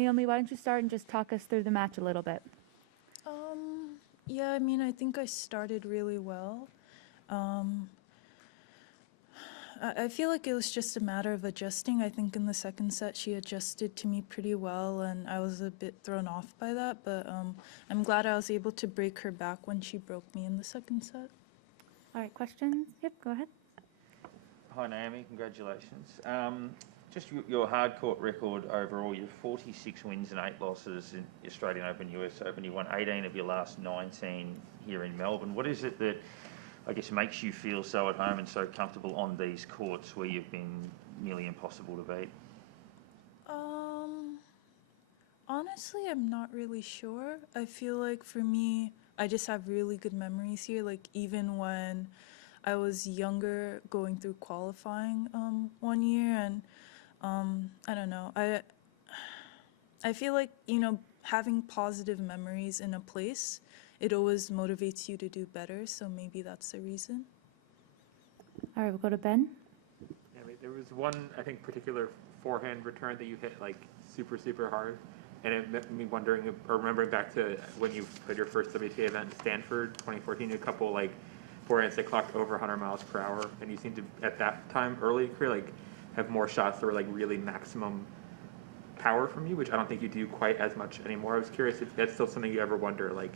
Naomi, why don't you start and just talk us through the match a little bit? Yeah, I mean, I think I started really well. I feel like it was just a matter of adjusting. I think in the second set she adjusted to me pretty well, and I was a bit thrown off by that, but I'm glad I was able to break her back when she broke me in the second set. All right, questions? Yep, go ahead. Hi Naomi, congratulations. Just your hard court record overall, you're 46 wins and 8 losses in Australian Open, US Open. You won 18 of your last 19 here in Melbourne. What is it that, I guess, makes you feel so at home and so comfortable on these courts where you've been nearly impossible to beat? Honestly, I'm not really sure. I feel like for me, I just have really good memories here. Like even when I was younger, going through qualifying one year, and I don't know. I feel like, having positive memories in a place, it always motivates you to do better, so maybe that's the reason. All right, we'll go to Ben. Yeah, there was one, I think, particular forehand return that you hit like super, super hard. And it made me wondering, or remembering back to when you played your first WTA event in Stanford, 2014, a couple like forehands that clocked over 100 miles per hour. And you seemed to, at that time, early in your career, like have more shots that were like really maximum power from you, which I don't think you do quite as much anymore. I was curious if that's still something you ever wonder, like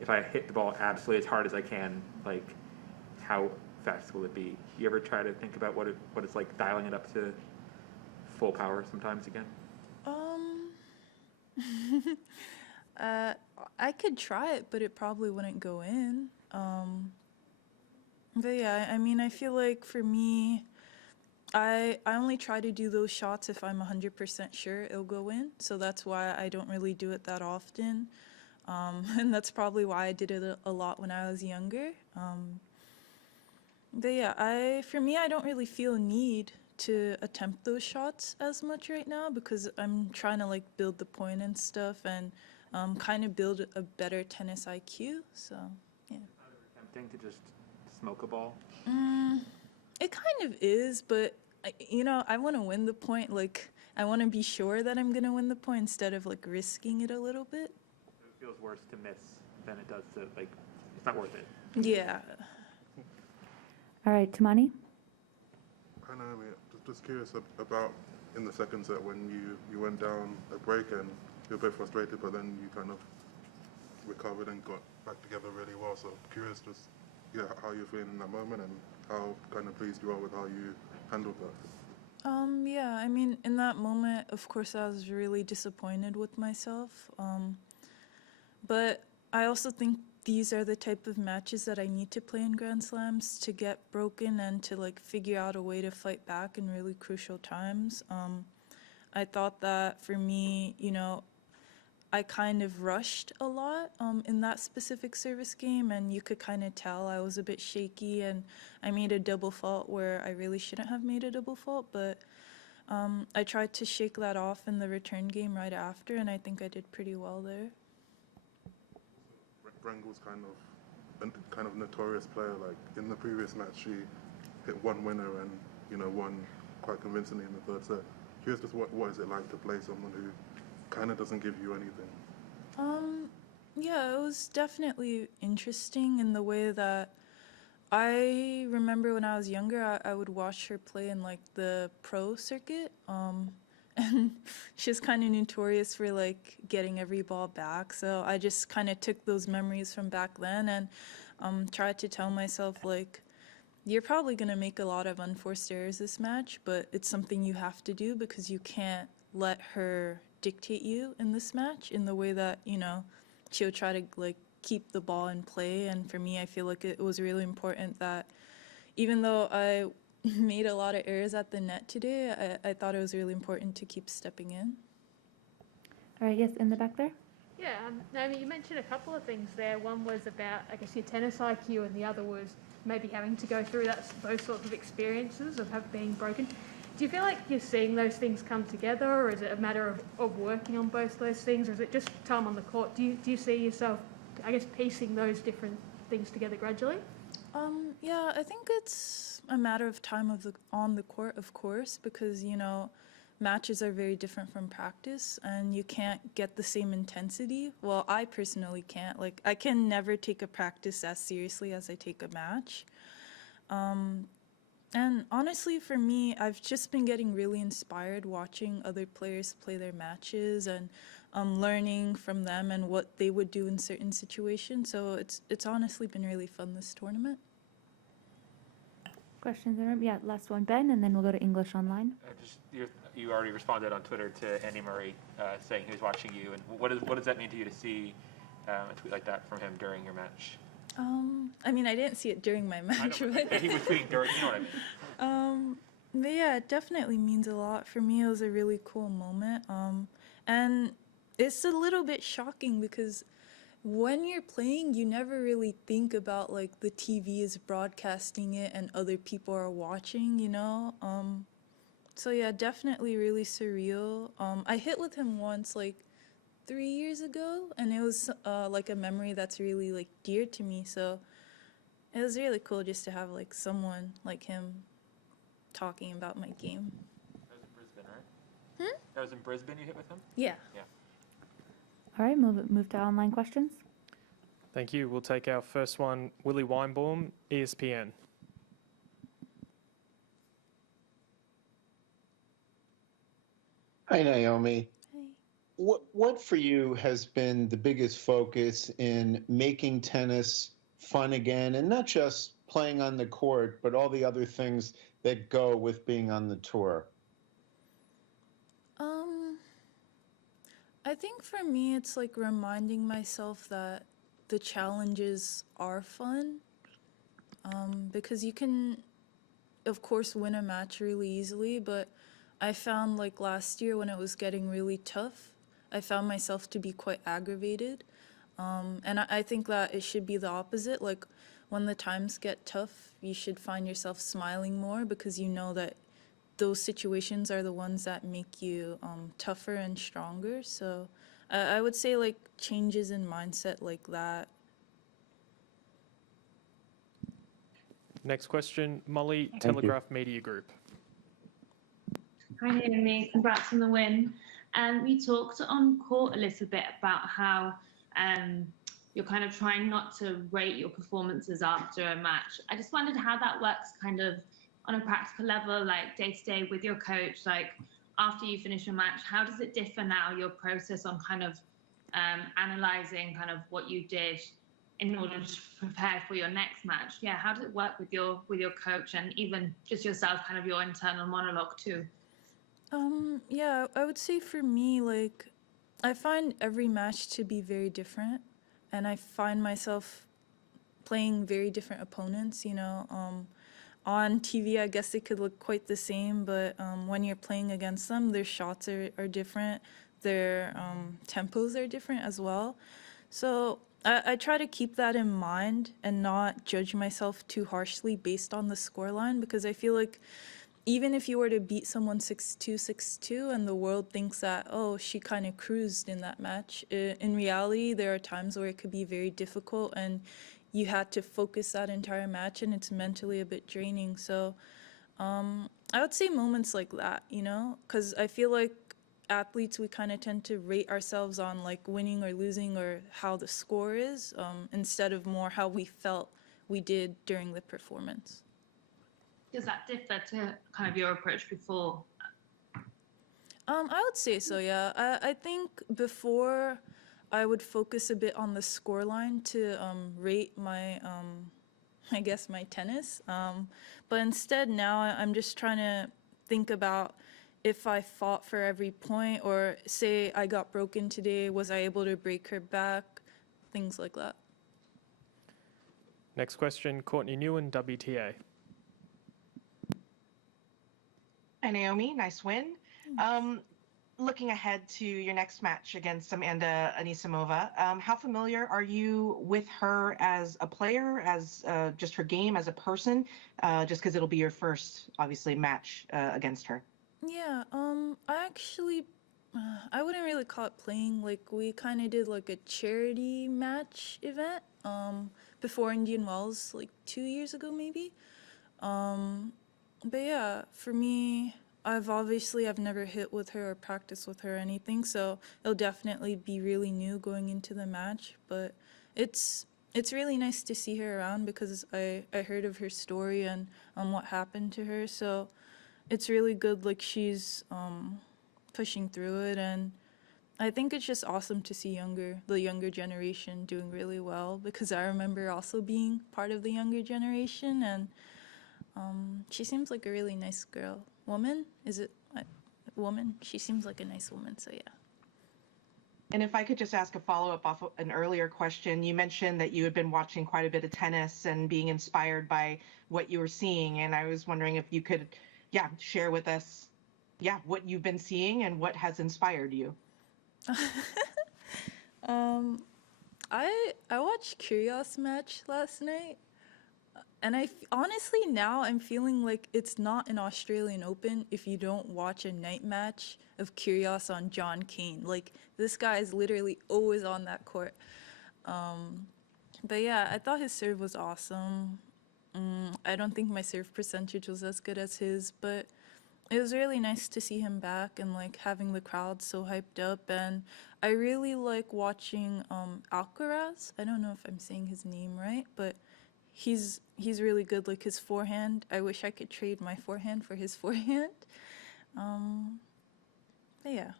if I hit the ball absolutely as hard as I can, like how fast will it be? You ever try to think about what it's like dialing it up to full power sometimes again? I could try it, but it probably wouldn't go in. But yeah, I mean, I feel like for me, I only try to do those shots if I'm 100% sure it'll go in. So that's why I don't really do it that often. And that's probably why I did it a lot when I was younger. But yeah, for me, I don't really feel a need to attempt those shots as much right now because I'm trying to like build the point and stuff and kind of build a better tennis IQ. So yeah. Tempting to just smoke a ball? It kind of is, but I want to win the point. Like I want to be sure that I'm gonna win the point instead of like risking it a little bit. It feels worse to miss than it does to like. It's not worth it. Yeah. All right, Tamani. I know, just curious about in the second set when you went down a break and you were a bit frustrated, but then you kind of recovered and got back together really well. So curious just how you're feeling in that moment and how kind of pleased you are with how you handled that. Yeah, I mean, in that moment, of course, I was really disappointed with myself. But I also think these are the type of matches that I need to play in Grand Slams to get broken and to like figure out a way to fight back in really crucial times. I thought that for me, I kind of rushed a lot in that specific service game, and you could kind of tell I was a bit shaky, and I made a double fault where I really shouldn't have made a double fault, but I tried to shake that off in the return game right after, and I think I did pretty well there. Brengel's kind of notorious player. Like in the previous match, she hit one winner and won quite convincingly in the third set. Curious, just what is it like to play someone who kind of doesn't give you anything? Yeah, it was definitely interesting in the way that I remember when I was younger, I would watch her play in like the pro circuit. And she's kind of notorious for like getting every ball back. So I just kind of took those memories from back then and tried to tell myself like, you're probably going to make a lot of unforced errors this match, but it's something you have to do because you can't let her dictate you in this match in the way that, she'll try to like keep the ball in play. And for me, I feel like it was really important that even though I made a lot of errors at the net today, I thought it was really important to keep stepping in. All right, yes, in the back there. Yeah, Naomi, you mentioned a couple of things there. One was about, I guess, your tennis IQ, and the other was maybe having to go through those sorts of experiences of being broken. Do you feel like you're seeing those things come together, or is it a matter of working on both those things, or is it just time on the court? Do you see yourself, I guess, piecing those different things together gradually? Yeah, I think it's a matter of time on the court, of course, because, matches are very different from practice, and you can't get the same intensity. Well, I personally can't. Like, I can never take a practice as seriously as I take a match. And honestly, for me, I've just been getting really inspired watching other players play their matches and learning from them and what they would do in certain situations. So it's honestly been really fun this tournament. Questions in the room? Yeah, last one, Ben, and then we'll go to English online. You already responded on Twitter to Andy Murray saying he was watching you, and what does that mean to you to see a tweet like that from him during your match? I mean, I didn't see it during my match. I know, but he was tweeting during, you know what I mean? But yeah, it definitely means a lot. For me, it was a really cool moment. And it's a little bit shocking because when you're playing, you never really think about like the TV is broadcasting it and other people are watching, you know? So yeah, definitely really surreal. I hit with him once like 3 years ago, and it was like a memory that's really like dear to me. So it was really cool just to have like someone like him talking about my game. That was in Brisbane, right? That was in Brisbane you hit with him? Yeah. All right, move to online questions. Thank you. We'll take our first one, Willie Weinbaum, ESPN. Hi, Naomi. Hi. What for you has been the biggest focus in making tennis fun again, and not just playing on the court, but all the other things that go with being on the tour? I think for me, it's like reminding myself that the challenges are fun, because you can, of course, win a match really easily, but I found like last year when it was getting really tough, I found myself to be quite aggravated. And I think that it should be the opposite. Like when the times get tough, you should find yourself smiling more because you know that those situations are the ones that make you tougher and stronger. So I would say like changes in mindset like that. Next question, Molly, you. Telegraph Media Group. Hi Naomi, congrats on the win. We talked on court a little bit about how you're kind of trying not to rate your performances after a match. I just wondered how that works kind of on a practical level, like day to day with your coach, like after you finish a match, how does it differ now, your process on kind of analyzing kind of what you did in order to prepare for your next match? Yeah, how does it work with your coach and even just yourself, kind of your internal monologue too? Yeah, I would say for me, like, I find every match to be very different, and I find myself playing very different opponents, you know. On TV, I guess they could look quite the same, but when you're playing against them, their shots are different, their tempos are different as well. So I try to keep that in mind and not judge myself too harshly based on the scoreline, because I feel like even if you were to beat someone 6-2, 6-2, and the world thinks that, oh, she kind of cruised in that match, in reality, there are times where it could be very difficult and you had to focus that entire match and it's mentally a bit draining. So I would say moments like that, you know, because I feel like athletes, we kind of tend to rate ourselves on like winning or losing or how the score is, instead of more how we felt we did during the performance. Does that differ to kind of your approach before? I would say so, yeah. I think before I would focus a bit on the scoreline to rate my, I guess, my tennis. But instead now I'm just trying to think about if I fought for every point, or say I got broken today, was I able to break her back? Things like that. Next question, Courtney Newen, WTA. Hi, Naomi. Nice win. Looking ahead to your next match against Amanda Mova, how familiar are you with her as a player, as just her game, as a person, just because it'll be your first, obviously, match against her? Yeah, I actually, I wouldn't really call it playing. Like, we kind of did like a charity match event before Indian Wells, like 2 years ago maybe. But yeah, for me, I've never hit with her or practiced with her or anything, so it'll definitely be really new going into the match. But it's really nice to see her around because I heard of her story and what happened to her. So it's really good, like she's pushing through it, and I think it's just awesome to see the younger generation doing really well because I remember also being part of the younger generation, and she seems like a really nice woman. Is it a woman? She seems like a nice woman, so yeah. And if I could just ask a follow-up off of an earlier question, you mentioned that you had been watching quite a bit of tennis and being inspired by what you were seeing, and I was wondering if you could, share with us, what you've been seeing and what has inspired you. I watched Kyrgios match last night, and honestly now I'm feeling like it's not an Australian Open if you don't watch a night match of Kyrgios on John Cain. Like this guy is literally always on that court. But yeah, I thought his serve was awesome. I don't think my serve percentage was as good as his, but it was really nice to see him back and like having the crowd so hyped up. And I really like watching Alcaraz. I don't know if I'm saying his name right, but he's really good. Like his forehand, I wish I could trade my forehand for his forehand. But yeah,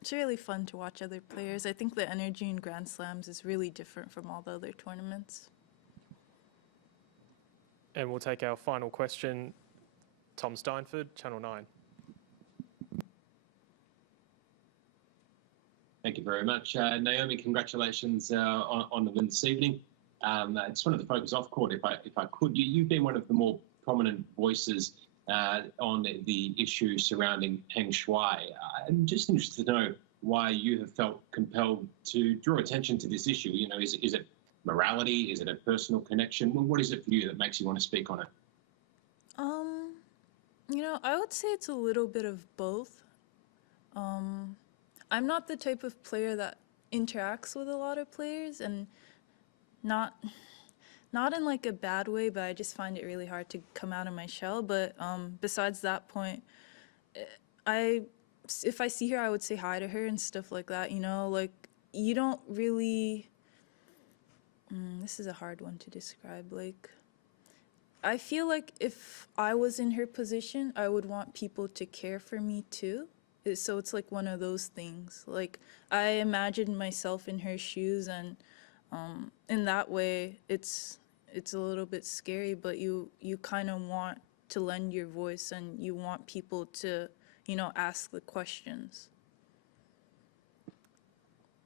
it's really fun to watch other players. I think the energy in Grand Slams is really different from all the other tournaments. And we'll take our final question. Tom Steinford, Channel 9. Thank you very much. Naomi, congratulations on the win this evening. I just wanted to focus off court if I could. You've been one of the more prominent voices on the issue surrounding Peng Shuai. I'm just interested to know why you have felt compelled to draw attention to this issue. You know, is it morality? Is it a personal connection? What is it for you that makes you want to speak on it? You know, I would say it's a little bit of both. I'm not the type of player that interacts with a lot of players, and not in like a bad way, but I just find it really hard to come out of my shell. But besides that point, if I see her, I would say hi to her and stuff like that. You know, like you don't really. This is a hard one to describe. Like, I feel like if I was in her position, I would want people to care for me too. So it's like one of those things. Like I imagine myself in her shoes, and in that way, it's a little bit scary. But you kind of want to lend your voice, and you want people to, you know, ask the questions.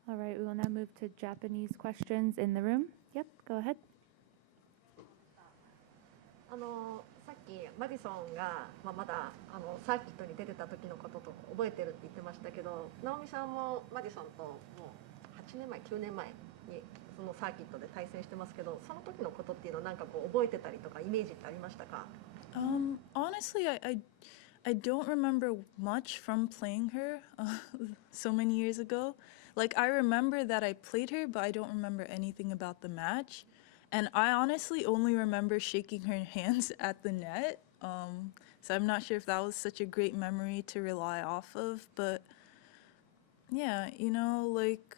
All right, we will now move to Japanese questions in the room. Yep, go ahead. さっきマディソンが、まだサーキットに出てた時のことと覚えてるって言ってましたけど、ナオミさんもマディソンともう8年前、9年前にそのサーキットで対戦してますけど、その時のことっていうのなんかこう覚えてたりとかイメージってありましたか？ Honestly, I don't remember much from playing her so many years ago. Like I remember that I played her, but I don't remember anything about the match. And I honestly only remember shaking her hands at the net. So I'm not sure if that was such a great memory to rely off of. But yeah, you know, like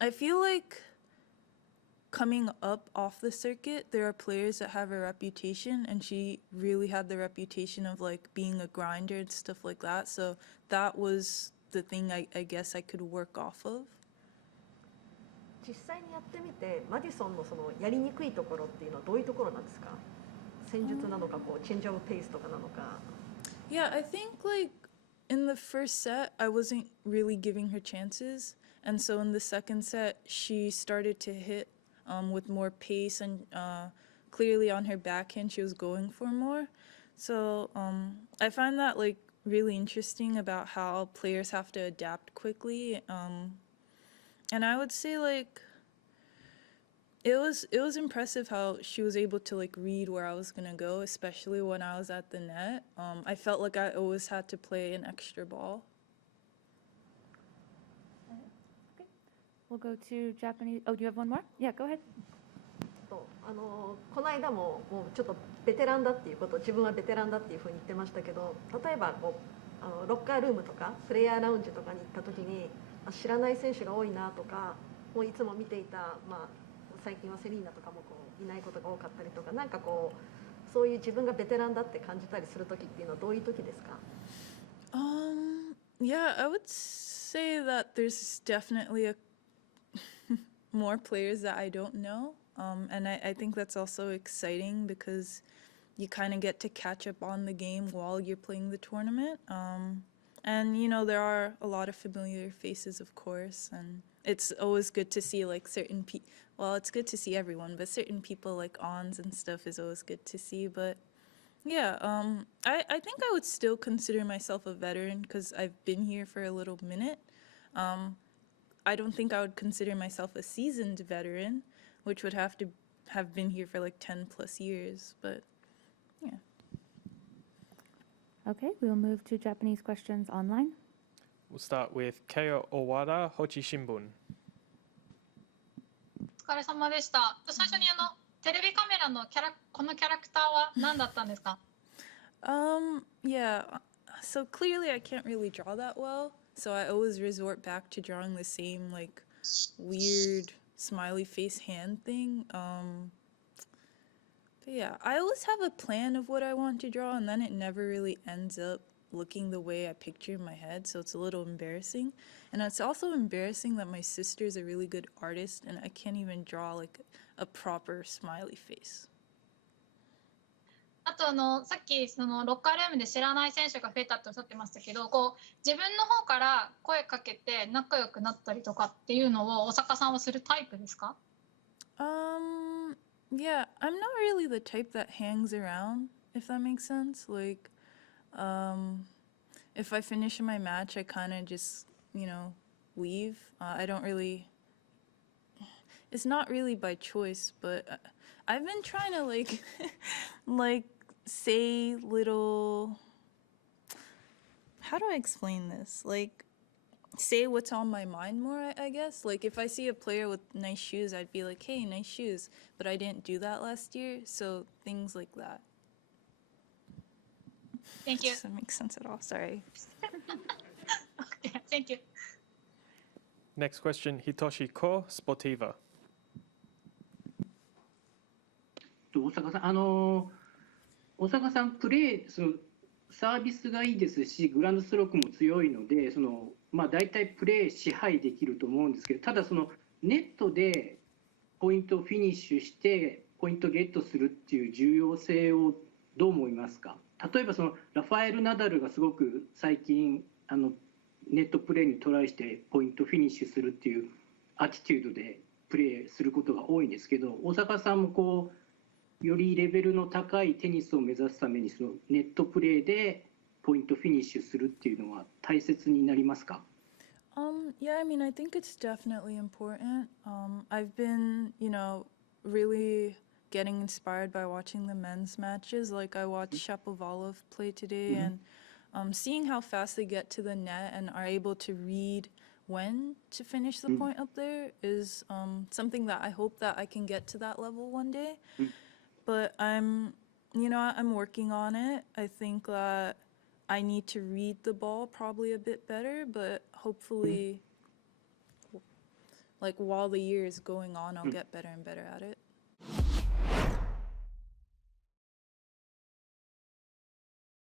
I feel like coming up off the circuit, there are players that have a reputation, and she really had the reputation of like being a grinder and stuff like that. So that was the thing I guess I could work off of. 実際にやってみてマディソンのそのやりにくいところっていうのはどういうところなんですか？戦術なのかこうチェンジオブペースとかなのか。Yeah, I think like in the first set I wasn't really giving her chances, and so in the second set she started to hit with more pace, and clearly on her backhand she was going for more. So I find that like really interesting about how players have to adapt quickly. And I would say like it was impressive how she was able to like read where I was gonna go, especially when I was at the net. I felt like I always had to play an extra ball. Okay. We'll go to Japanese. Oh, do you have one more? Yeah, go ahead. この間ももうちょっとベテランだっていうこと、自分はベテランだっていうふうに言ってましたけど、例えばロッカールームとかプレイヤーラウンジとかに行った時に知らない選手が多いなとか、もういつも見ていた、最近はセリーナとかもいないことが多かったりとか、なんかそういう自分がベテランだって感じたりする時っていうのはどういう時ですか？ Yeah, I would say that there's definitely more players that I don't know. And I think that's also exciting because you kind of get to catch up on the game while you're playing the tournament. And, there are a lot of familiar faces, of course. And it's always good to see, like, certain people. Well, it's good to see everyone, but certain people, like, ons and stuff is always good to see. But, yeah, I think I would still consider myself a veteran because I've been here for a little minute. I don't think I would consider myself a seasoned veteran, which would have to have been here for like 10 plus years, but yeah. Okay, we'll move to Japanese questions online. We'll start with Keo Owada, Hochi Shimbun. お疲れ様でした。最初にテレビカメラのこのキャラクターは何だったんですか？ Yeah, so clearly I can't really draw that well, so I always resort back to drawing the same like weird smiley face hand thing. But yeah, I always have a plan of what I want to draw, and then it never really ends up looking the way I picture in my head, so it's a little embarrassing. And it's also embarrassing that my sister's a really good artist, and I can't even draw like a proper smiley face. あとさっきロッカールームで知らない選手が増えたっておっしゃってましたけど、自分の方から声かけて仲良くなったりとかっていうのを大坂さんはするタイプですか？ Yeah, I'm not really the type that hangs around, if that makes sense. Like, if I finish my match, I kind of just, leave. I don't really, it's not really by choice, but I've been trying to like say little, how do I explain this? Like, say what's on my mind more, I guess. Like, if I see a player with nice shoes, I'd be like, hey, nice shoes. But I didn't do that last year, so things like that. Thank you. Doesn't make sense at all, sorry. Okay, thank you. Next question, Hitoshi Ko, Sportiva. 大坂さん、大坂さんプレーサービスがいいですし、グランドストロークも強いので、大体プレー支配できると思うんですけど、ただネットでポイントをフィニッシュしてポイントゲットするっていう重要性をどう思いますか？例えばラファエル・ナダルがすごく最近ネットプレーにトライしてポイントフィニッシュするっていうアティチュードでプレーすることが多いんですけど、大坂さんもよりレベルの高いテニスを目指すためにネットプレーでポイントフィニッシュするっていうのは大切になりますか？ Yeah, I mean, I think it's definitely important. I've been, really getting inspired by watching the men's matches. Like, I watched Shapovalov play today, and seeing how fast they get to the net and are able to read when to finish the point up there is something that I hope that I can get to that level one day. But I'm working on it. I think that I need to read the ball probably a bit better, but hopefully, like, while the year is going on, I'll get better and better at it.